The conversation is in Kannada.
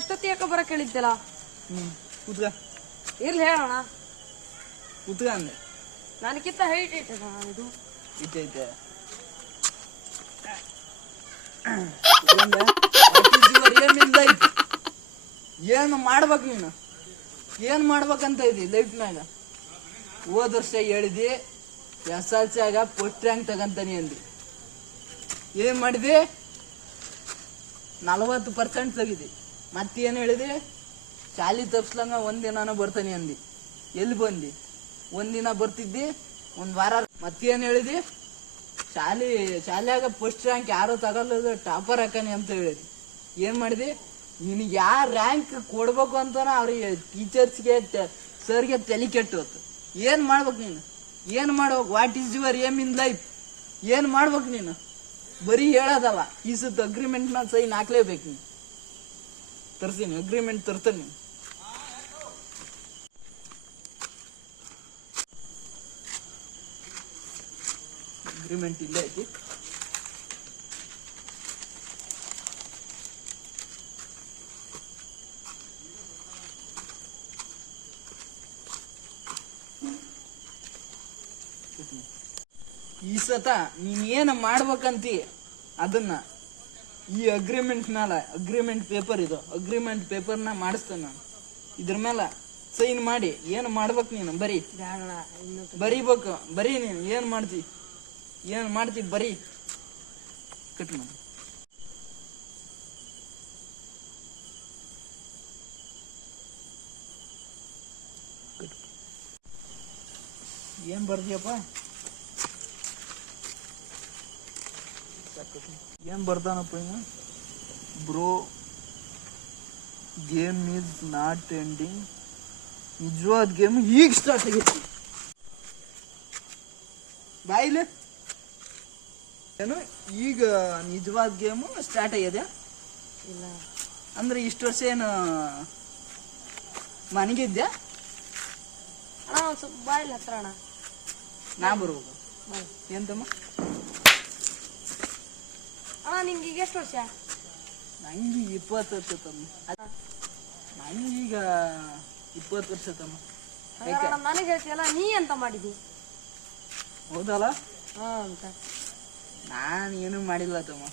ಇಷ್ಟೊತ್ತಿ ಯಾಕೆ ಬರಕ್ ಹೇಳಿದ್ದಲ್ಲ? ಕೂತ್ಕ. ಇರ್ಲಿ ಹೇಳೋಣ. ಕೂತ್ಕ ಅಂದೆ. ನನಗಿಂತ ಹೈಟ್ ಐತೆ ಇದು. ಐತೆ. ಏನು ಮಾಡ್ಬೇಕು ನೀನು? ಏನ್ ಮಾಡ್ಬೇಕಂತ ಇದಿ ಲೈಫ್ನಾಗ? ಹೋದ ವರ್ಷ ಹೇಳಿದಿ SLC ಆಗ ಫಸ್ಟ್ ರ್ಯಾಂಕ್ ತಗಂತಾನಿ ಅಂದಿ. ಏನ್ ಮಾಡಿದಿ? 40% ತೆಗಿದಿ. ಮತ್ತೇನು ಹೇಳಿದಿ? ಶಾಲಿ ತಪ್ಸ್ಲಂಗ ಒಂದಿನ ಬರ್ತಾನೆ ಅಂದಿ. ಎಲ್ಲಿ ಬಂದಿ? ಒಂದಿನ ಬರ್ತಿದ್ದಿ, ಒಂದ್ ವಾರ. ಮತ್ತೇನು ಹೇಳಿದಿ? ಶಾಲ್ಯಾಗ ಫಸ್ಟ್ ರ್ಯಾಂಕ್ ಯಾರು ತಗೊಳ್ಳೋದು, ಟಾಪರ್ ಹಾಕಾನಿ ಅಂತ ಹೇಳಿದಿ. ಏನ್ ಮಾಡಿದಿ? ನಿನಗೆ ಯಾರ ರ್ಯಾಂಕ್ ಕೊಡ್ಬೇಕು ಅಂತಾನ ಅವ್ರಿಗೆ ಟೀಚರ್ಸ್ಗೆ ಸರ್ಗೆ ತಲೆ ಕೆಟ್ಟು ಹೋತು. ಏನ್ ಮಾಡ್ಬೇಕು ನೀನು? ಏನ್ ಮಾಡ್ಬೇಕು? What is your aim in life? ಏನ್ ಮಾಡ್ಬೇಕು ನೀನು? ಬರೀ ಹೇಳೋದಲ್ಲ. ಈ ಸತ್ ಅಗ್ರಿಮೆಂಟ್ನ ಸೈನ್ ಹಾಕ್ಲೇಬೇಕು ನೀನು. ತರ್ತೀನಿ, ಅಗ್ರಿಮೆಂಟ್ ತರ್ತೀನಿ. ಅಗ್ರಿಮೆಂಟ್ ಇಲ್ಲೇ ಐತಿ. ಈ ಸತ ನೀನ್ ಏನ ಮಾಡ್ಬೇಕಂತಿ ಅದನ್ನ ಈ ಅಗ್ರಿಮೆಂಟ್ ಮೇಲೆ, ಅಗ್ರಿಮೆಂಟ್ ಪೇಪರ್ ಇದು, ಅಗ್ರಿಮೆಂಟ್ ಪೇಪರ್ನ ಮಾಡಿಸ್ತೇನೆ ನಾನು. ಇದ್ರ ಮೇಲೆ ಸೈನ್ ಮಾಡಿ ಏನು ಮಾಡ್ಬೇಕು ನೀನು? ಬರೀಬೇಕು. ಬರೀ ನೀನು ಏನ್ ಮಾಡ್ತಿ ಬರೀ. ಕಟ್ ಮಾಡಿ. ಏನ್ ಬರ್ದಿಯಪ್ಪ? ಏನ್ ಬರ್ತಾನಪ್ಪ ಇನ್ನು? Bro, game is not ending. ನಿಜವಾದ ಗೇಮ್ ಈಗ ಸ್ಟಾರ್ಟ್ ಆಗೈತಿ. ಬಾಯಿಲೆ ಏನು? ಈಗ ನಿಜವಾದ ಗೇಮು ಸ್ಟಾರ್ಟ್ ಆಗ್ಯದ? ಇಲ್ಲ ಅಂದ್ರೆ ಇಷ್ಟು ವರ್ಷ ಏನು ಮನೆಗಿದ್ಯಾ? ಅಣ್ಣ ಒಂದ್ ಸ್ವಲ್ಪ ಬಾಯಿಲ್ ಹತ್ರ ಅಣ್ಣ. ನಾ ಬರ್ಬೇಕು. ಎಂತಮ್ಮ? ಅಣ್ಣ ನಿಂಗೆ ಈಗ ಎಷ್ಟು ವರ್ಷ? ನಂಗೆ 20 ವರ್ಷ ತಮ್ಮ. ನಂಗೀಗ 20 ವರ್ಷ ತಮ್ಮ. ನನಗೆ ಹೇಳ್ತೀಯಲ್ಲ, ನೀ ಅಂತ ಮಾಡಿದಿ? ಹೌದಲ್ಲ? ಅಂತ ನಾನು ಏನೂ ಮಾಡಿಲ್ಲ ತಮ್ಮ.